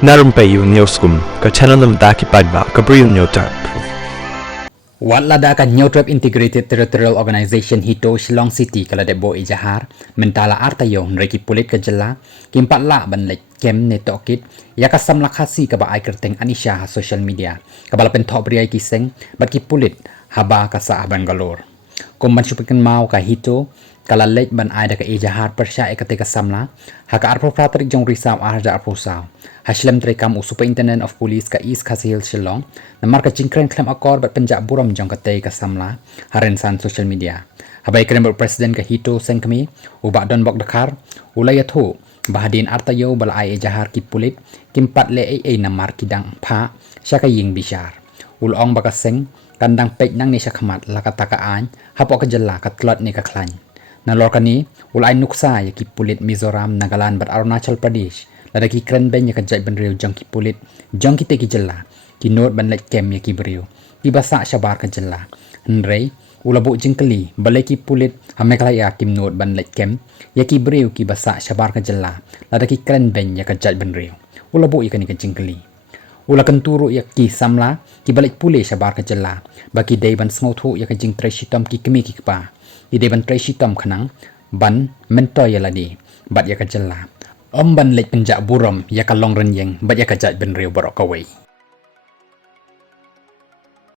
Na Rympei U ka channel nabynta paidbah ka Bri U Hynñiewtrep. Wat lada ka Hynñiewtrep Integrated Territorial Organization hito Shillong City kala debo ijahar mentala artayo nreki pulit ka jela kimpat la ban lek kem ne tokit ya kasam la Khasi ka ba kyrteng Anisha ha social media kabala pentok Bri kiseng bat ki pulit haba kasa Bangalore komban supikan mau ka hito kala lek ban ai da ka ijahar persya ekate kasamla haka arpo prater jong risau arja arpo sao Haslam terekam Superintendent of Police ka East Khasi Hill Shillong namar ka jingkren klem akor bat pynjah burom jong kate kasamla haren san social media habai krem president ka hito sengkami u Bah Donbok dakar ulaya thu bahadin artayo bal ai ejahar ki pulit kimpat le ai namar kidang pha syaka ying bishar ulong bakaseng kandang pek nang ni syakmat lakataka an hapok ka jella ka tlot ni ka klan nalor kani ulai nuksa ya ki pulit Mizoram Nagaland bat Arunachal Pradesh lada ki kren ben ya ka jaitbynriew jong ki pulit jong ki te ki jella ki not ban lek kem ya ki beriu ki basa syabar ka jella nrei ulabu jingkeli balai ki pulit hamekla ya kim not ban lek kem ya ki beriu ki basa syabar ka jella lada ki kren ben ya ka jaitbynriew ulabu ya ka ni ka jingkeli ula kenturu ya ki samla ki balik pule syabar ka jella baki dei ban sngotu ya ka jing treshitom ki kemi ki kpa i dei ban treshitom khanang ban mentoy ya ladi bat ya ka jella ban lek pynjah burom ya ka long renyeng bat ya ka jaitbynriew baroh kawai